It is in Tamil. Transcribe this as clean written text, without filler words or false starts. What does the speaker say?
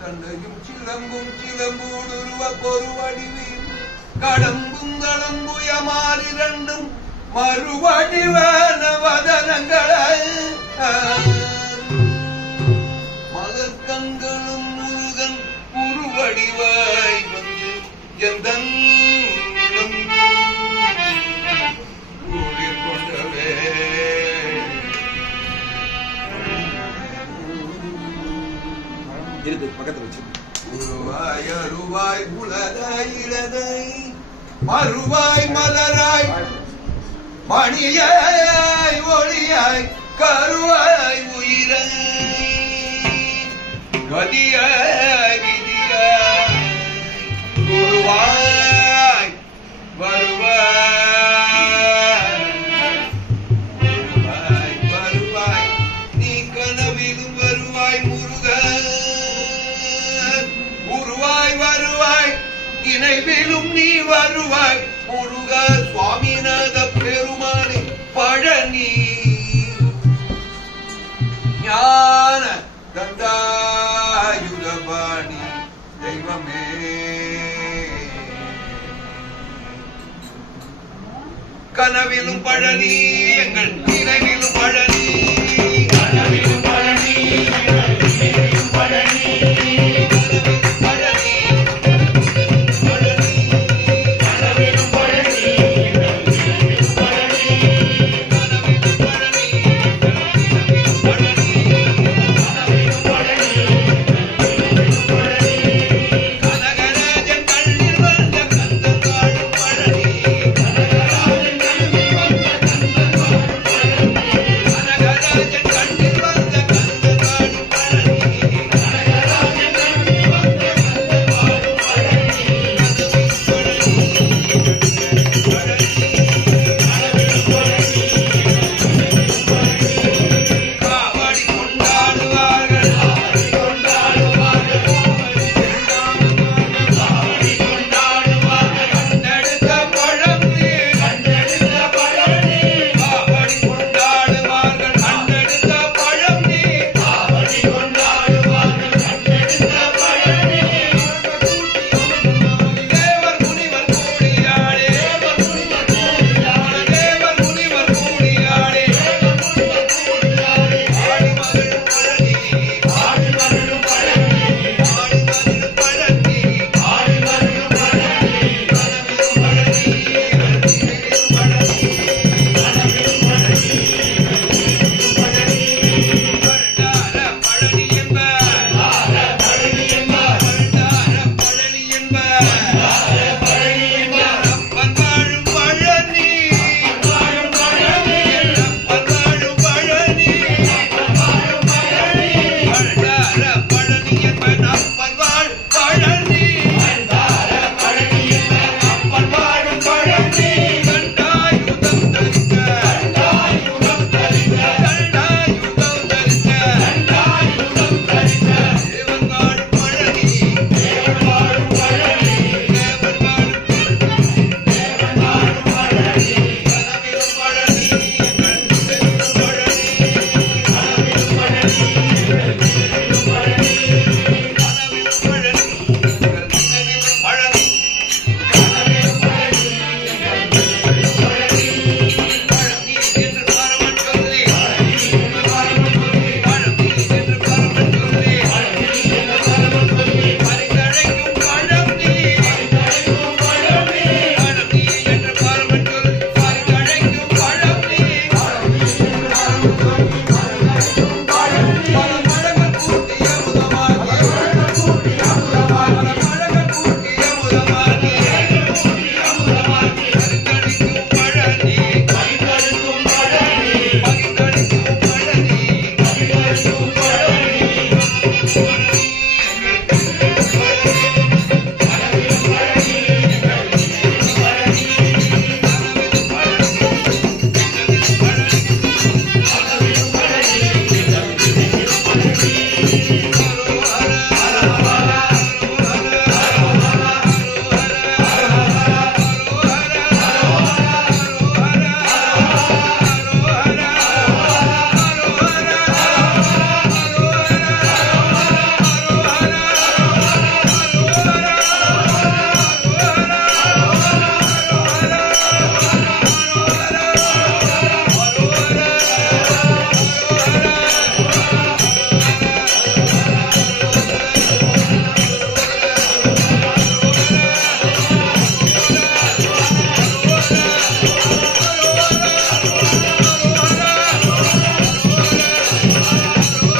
தண்டையும் சிலம்பும் சிலம்பூடுருவ பொருவடிவில் கடம்பும் கடம்புயமாறி இரண்டும் மறுவடிவான வதனங்களை மலர்கண்களும் முருகன் உருவடிவாய் வந்து எந்தன் கொண்டவே இருக்கு பக்கத்துல வச்சு உருவாய் அருவாய் உலகாய் இளதை மறுவாய் மலராய் மணியாய் ஒளியாய் கருவாய் உயிராய் கதியாய் விதியாய் குருவாய் வருவாய் வருவாய் வருவாய் நீ கனவிலும் வருவாய் முருகன் உருவாய் வருவாய் நினைவிலும் நீ வருவாய் முருக சுவாமிநாத பெருமானே பழனி ஞான தண்டாயுதபாணி தெய்வமே கனவிலும் பழனி எங்கள் நினைவிலும் பழனி கனவிலும் பழனி எங்கள் நினைவிலும் பழனி Thank you. பிரபு